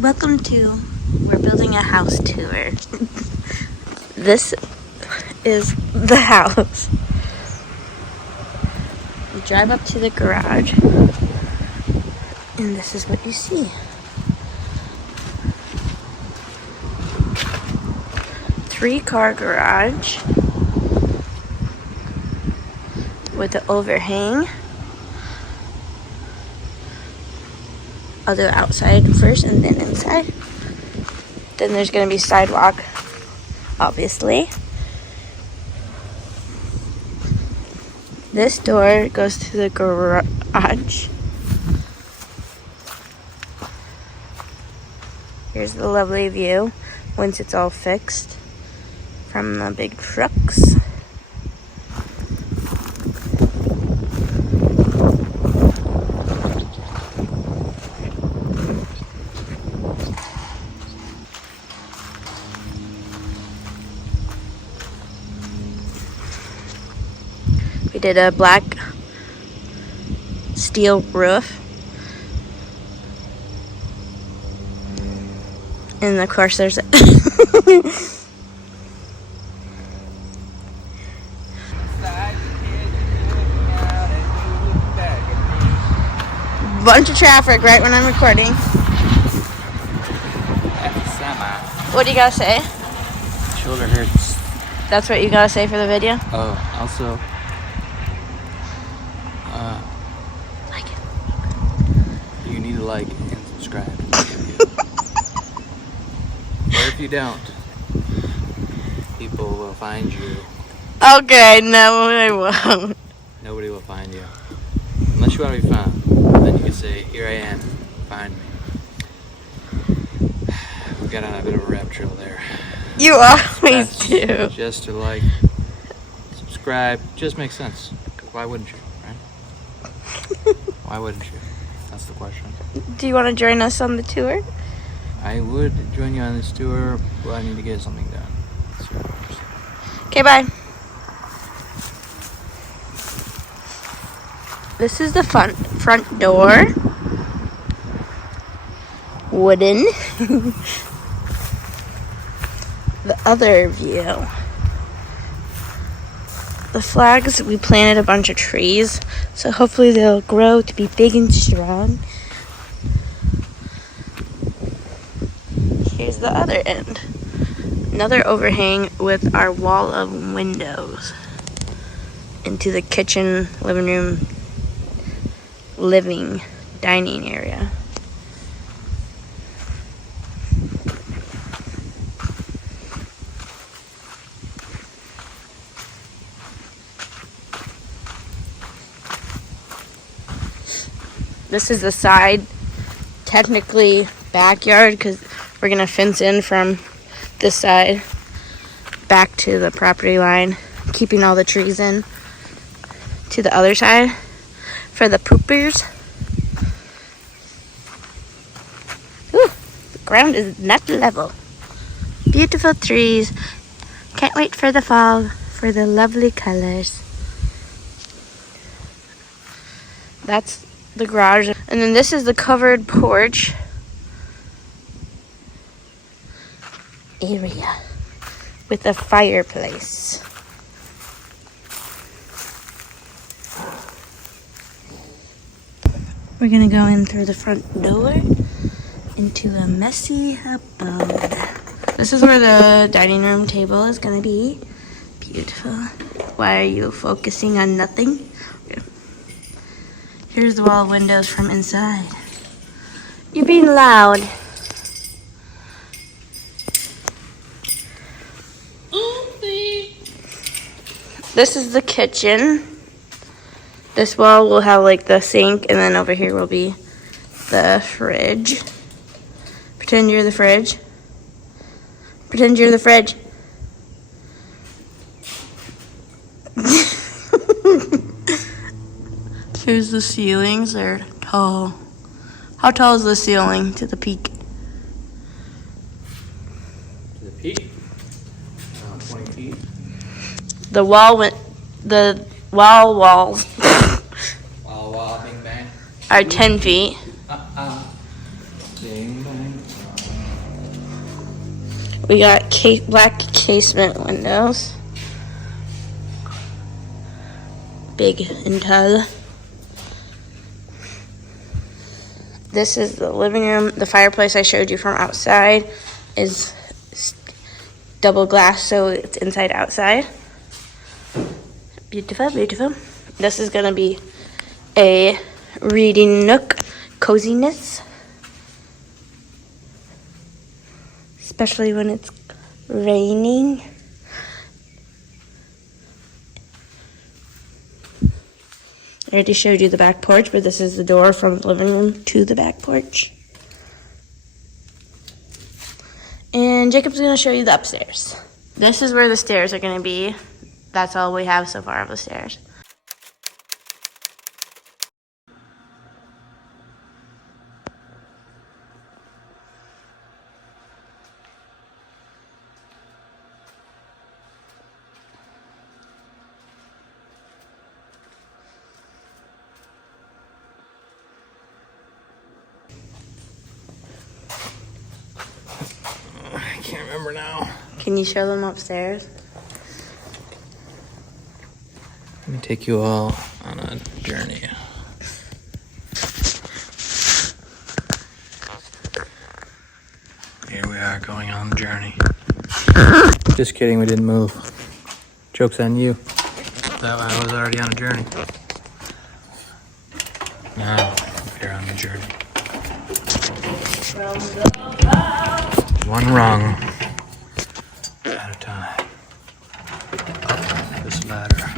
Welcome to We're Building a House Tour. This is the house. You drive up to the garage, and this is what you see. 3-car garage with the overhang. I'll do outside first and then inside. Then there's going to be sidewalk, obviously. This door goes to the garage. Here's the lovely view once it's all fixed from the big trucks. We did a black steel roof. And of course there's a bunch of traffic right when I'm recording. What do you gotta say? Shoulder hurts. That's what you gotta say for the video? Oh, also, Like it. you need to like and subscribe. Or if you don't, people will find you. Okay, no, I won't. Nobody will find you. Unless you want to be found. Then you can say, here I am, find me. We got on a bit of a rap trail there. You always do. Just to like, subscribe, just makes sense. 'Cause why wouldn't you, right? Why wouldn't you? That's the question. Do you want to join us on the tour? I would join you on this tour, but I need to get something done. So, Okay, bye. This is the front door. Wooden. The other view. The flags, we planted a bunch of trees, so hopefully they'll grow to be big and strong. Here's the other end. Another overhang with our wall of windows into the kitchen, living room, dining area. This is the side, technically backyard, because we're going to fence in from this side back to the property line, keeping all the trees in to the other side for the poopers. Ooh, the ground is not level. Beautiful trees. Can't wait for the fall for the lovely colors. That's the garage. And then this is the covered porch area with a fireplace. We're gonna go in through the front door into a messy abode. This is where the dining room table is gonna be. Beautiful. Why are you focusing on nothing? Here's the wall windows from inside. You're being loud. This is the kitchen. This wall will have like the sink, and then over here will be the fridge. Pretend you're the fridge. Pretend you're the fridge. Here's the ceilings. They're tall. How tall is the ceiling to the peak? to the peak, 20 feet. The walls Wow, bing bang. are 10 feet. The Ding, ding. We got black casement windows. Big and tall. This is the living room. The fireplace I showed you from outside is double glass, so it's inside outside. Beautiful, beautiful. This is gonna be a reading nook, coziness, especially when it's raining. I already showed you the back porch, but this is the door from the living room to the back porch. And Jacob's gonna show you the upstairs. This is where the stairs are gonna be. That's all we have so far of the stairs. I can't remember now. Can you show them upstairs? Let me take you all on a journey. Here we are going on the journey. Just kidding, we didn't move. Joke's on you. That I was already on a journey. Now we're on the journey. One rung at a time. Up this ladder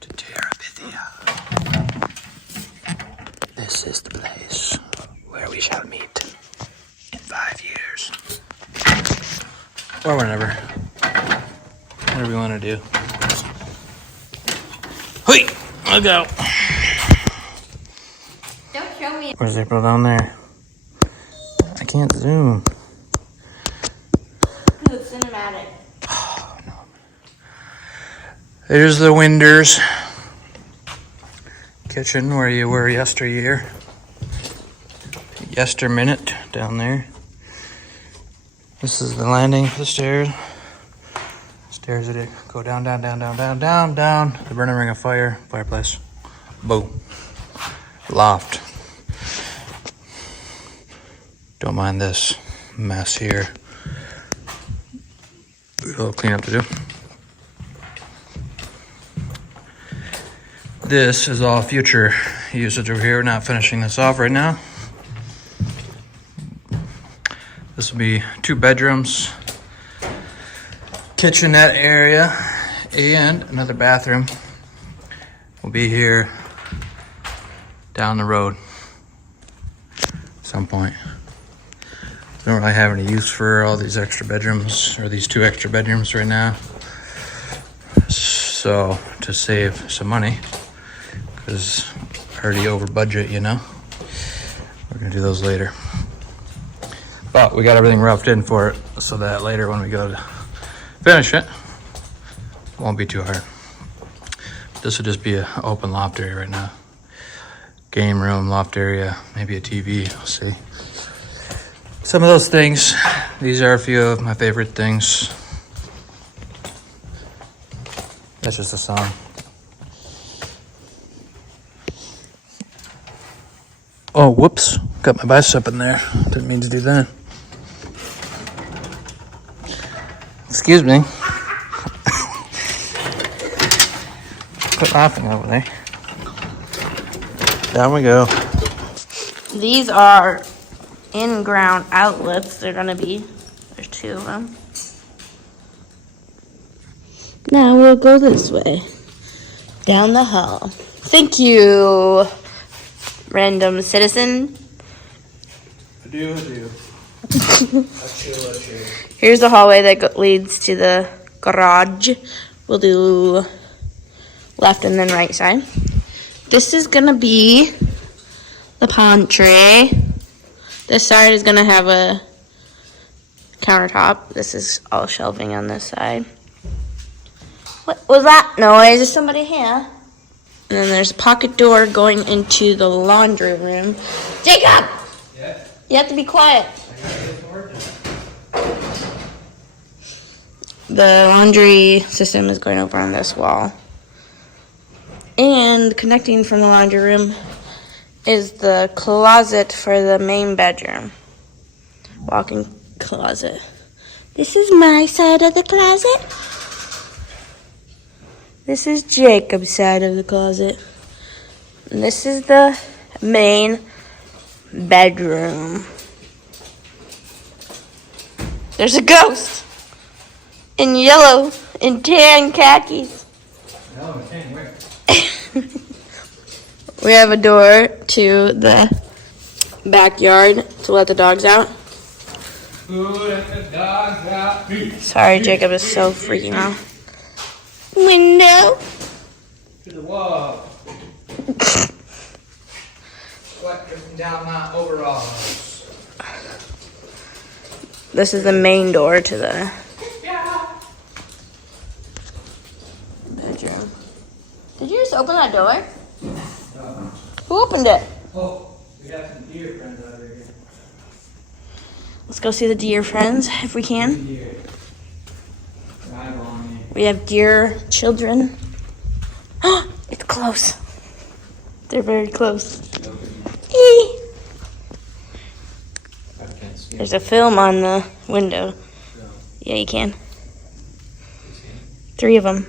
to Terabithia. This is the place where we shall meet in 5 years. Or whenever. Whatever you want to do. Hey, I'll go. Don't show me. Where's April down there? I can't zoom. It's cinematic. Oh, no. There's the Winders kitchen where you were yesteryear. Yesterminute down there. This is the landing for the stairs. Stairs that go down, down, down, down, down, down, down. The burning ring of fire, fireplace. Boom. Loft. Don't mind this mess here. A little cleanup to do. This is all future usage over here. We're not finishing this off right now. This will be 2 bedrooms, kitchenette area, and another bathroom will be here down the road at some point. Don't really have any use for all these extra bedrooms, or these 2 extra bedrooms right now. So to save some money, because already over budget, you know, we're gonna do those later. But we got everything roughed in for it, so that later when we go to finish it, it won't be too hard. This will just be an open loft area right now. Game room, loft area, maybe a TV, we'll see. Some of those things. These are a few of my favorite things. That's just a song. Oh, whoops. Got my bicep in there. Didn't mean to do that. Excuse me. Quit laughing over there. Down we go. These are in-ground outlets. They're gonna be, there's 2 of them. Now we'll go this way, down the hall. Thank you, random citizen. I do. Here's the hallway that leads to the garage. We'll do left and then right side. This is gonna be the pantry. This side is gonna have a countertop. This is all shelving on this side. What was that noise? Is somebody here? And then there's a pocket door going into the laundry room. Jacob! Yeah? You have to be quiet. The laundry system is going over on this wall. And connecting from the laundry room is the closet for the main bedroom. Walk-in closet. This is my side of the closet. This is Jacob's side of the closet. And this is the main bedroom. There's a ghost in yellow and tan khakis. No, tan where? We have a door to the backyard to let the dogs out. Who let the dogs out? Sorry, Jacob is so freaking out. Window. To the wall. Sweat dripping down my overalls. This is the main door to the bedroom. Did you just open that door? Who opened it? Oh, we got some deer friends out here. Let's go see the deer friends if we can. Deer. Drive on me. We have deer children. It's close. They're very close. Eee. I can't see. There's a film on the window. Yeah, you can. 3 of them.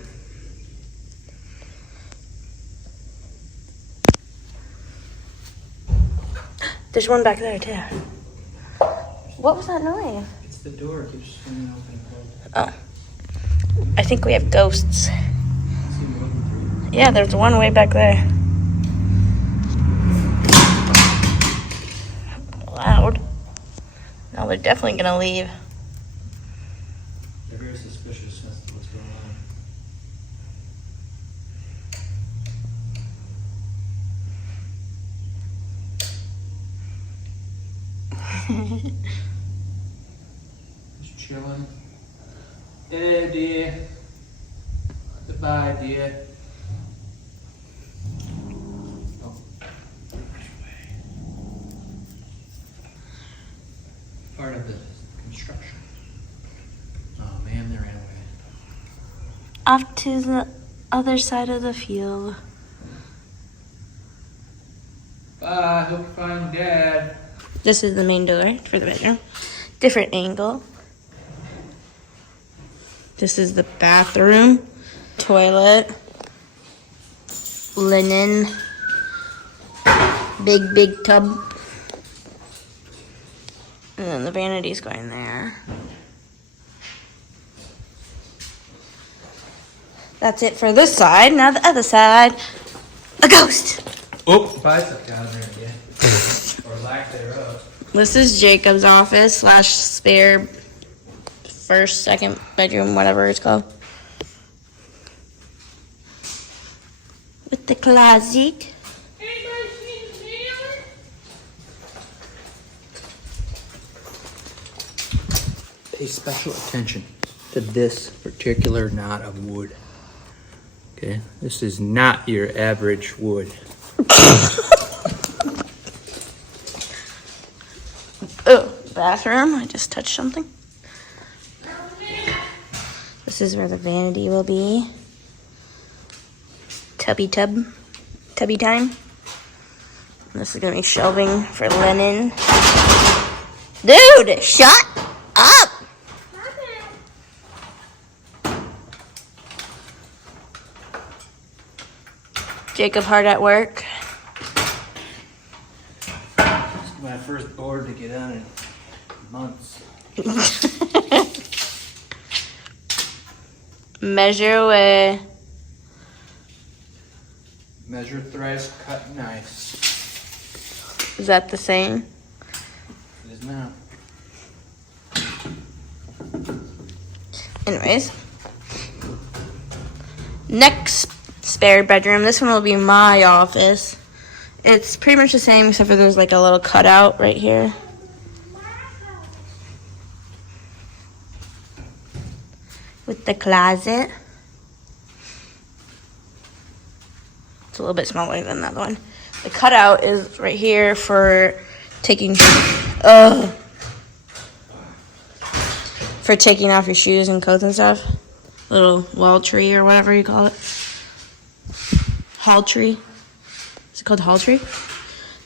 There's one back there too. What was that noise? It's the door keeps swinging open and closed. Oh. I think we have ghosts. I see more than 3. Yeah, there's one way back there. Loud. No, they're definitely gonna leave. They're very suspicious as to what's going on. Just chilling. Hey, dear. Goodbye, dear. Oh. Part of the construction. Oh man, they ran away. Off to the other side of the field. Bye, hope you find Dad. This is the main door for the bedroom. Different angle. This is the bathroom. Toilet. Linen. Big tub. And then the vanity's going there. That's it for this side. Now the other side. A ghost! Oh, bicep down there again. Or lack thereof. This is Jacob's office / spare first, second bedroom, whatever it's called. With the closet. Pay special attention to this particular knot of wood. Okay, this is not your average wood. Oh, bathroom. I just touched something. This is where the vanity will be. Tubby time. And this is gonna be shelving for linen. Dude, shut up! Jacob hard at work. It's my first board to get on in months. Measure away. Measure thrice, cut nice. Is that the same? It is now. Anyways. Next spare bedroom. This one will be my office. It's pretty much the same except for there's like a little cutout right here. With the closet. It's a little bit smaller than the other one. The cutout is right here for taking Ugh. For taking off your shoes and coats and stuff. Little wall tree or whatever you call it. Hall tree. Is it called hall tree?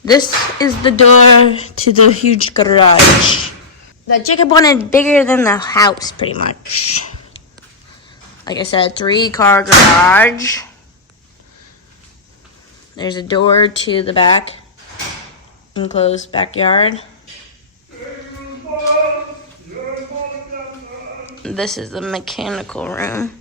This is the door to the huge garage that Jacob wanted bigger than the house, pretty much. Like I said, 3-car garage. There's a door to the back, enclosed backyard. This is the mechanical room.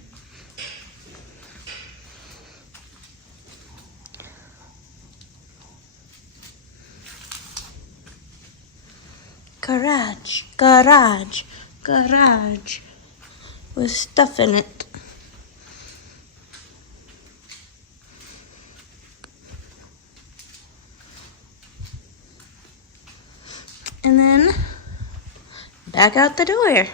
Garage, garage, garage with stuff in it. And then back out the door.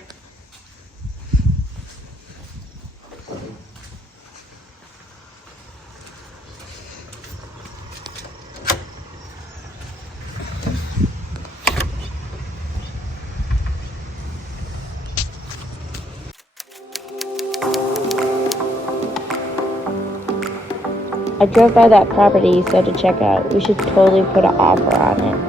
I drove by that property you said to check out. We should totally put an offer on it.